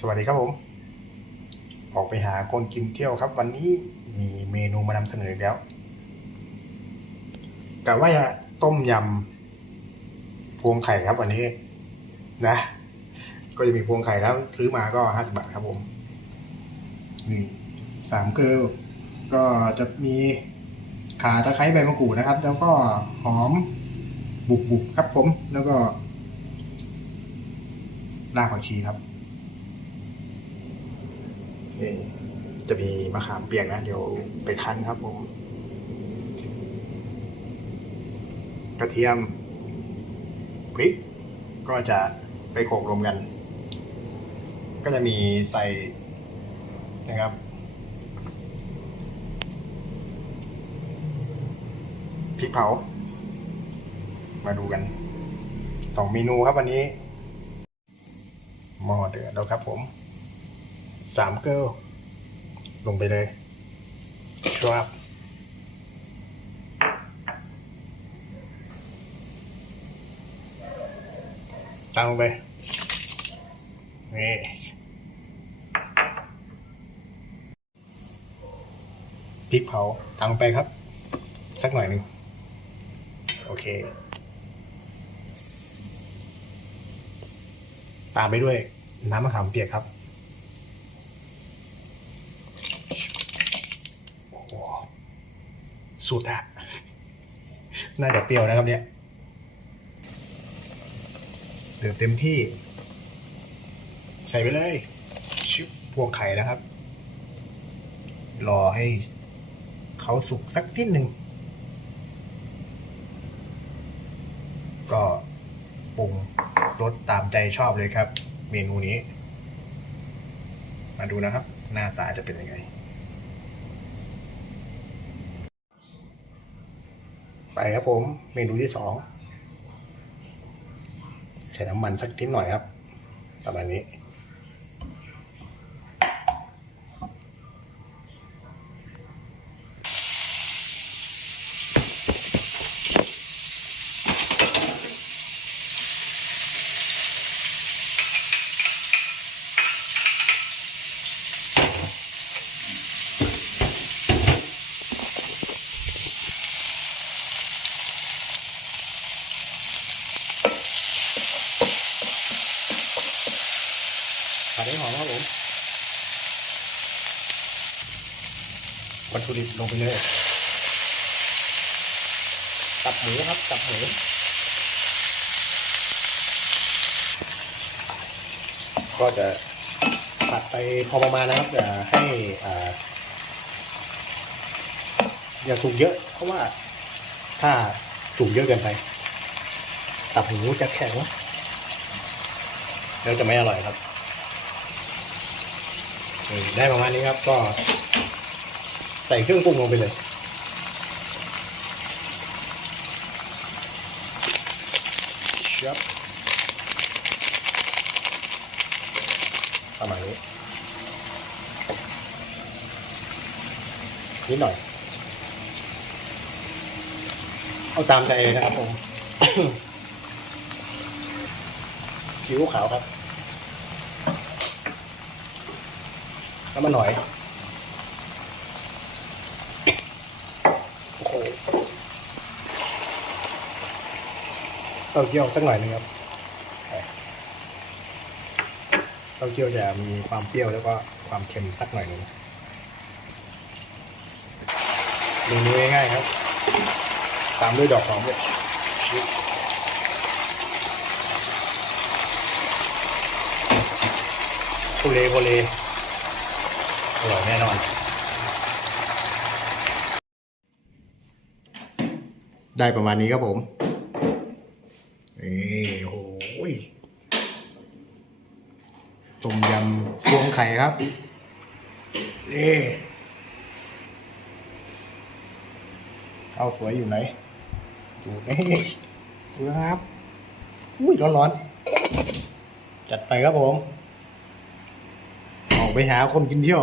สวัสดีครับผม ออกไปหาคนกินเที่ยวครับ วันนี้มีเมนูมานำเสนออีกแล้วกะว่าต้มยำพวงไข่ครับวันนี้ นะ ก็จะมีพวงไข่แล้วซื้อมาก็ห้าสิบาทครับผมนี่สามเกลือก็จะมีขาตะไคร้ใบมะกรูดนะครับ แล้วก็หอมบุบๆครับผม แล้วก็รากผักชีครับ นี่จะมีมะขามเปียกนะ เดี๋ยวไปคั้นครับผมกระเทียมพริก ก็จะไปโขลกรวมกัน ก็จะมีใส่นะครับพริกเผา มาดูกันสองเมนูครับวันนี้หม้อเดือดแล้วครับผม สามเกิลลงไปเลยชวบตามลงไป นี่พริกเผาตามลงไปครับ สักหน่อยหนึ่งโอเค ตามไปด้วยน้ำมะขามเปียกครับ โอ้โห สุดอะน่าจะเปรี้ยวนะครับเนี่ยเดือดเต็มที่ ใส่ไปเลย ชิบพวกไข่นะครับ รอให้เขาสุกสักนิดหนึ่ง ก็ปรุงรสตามใจชอบเลยครับ เมนูนี้ มาดูนะครับ หน้าตาจะเป็นยังไง ไปครับผม เมนูที่สองใส่น้ำมันสักนิดหน่อยครับประมาณนี้ ผัดให้หอมครับผมวัตถุดิบลงไปเลยตับหมูครับตับหมูก็จะผัดไปพอประมาณนะครับอย่าให้อ่าอย่าสุกเยอะ เพราะว่าถ้าสุกเยอะเกินไปตับหมูจะแข็งแล้วจะไม่อร่อยครับ ได้ประมาณนี้ครับก็ ใส่เครื่องปรุงลงไปเลยชับประมาณนี้นิดหน่อย เอาตามใจเลยนะครับผมซีอิ๊วขาวครับ น้ำมันหน่อยโอ้โหเต้าเจี้ยวสักหน่อยหนึงครับเต้าเจี้ยวจะมีความเปรี้ยวแล้วก็ความเค็มสักหน่อยหนึงเมนูง่ายๆครับ ตามด้วยดอกหอมด้วยโคเลโคเล อร่อยแน่นอน ได้ประมาณนี้ครับผมนี่โอ้โหยต้มยำพวงไข่ครับนี่ข้าวสวยอยู่ไหน อยู่นี่เฟืองครับ อุ้ยร้อนๆ จัดไปครับผม ออกไปหาคนกินเที่ยว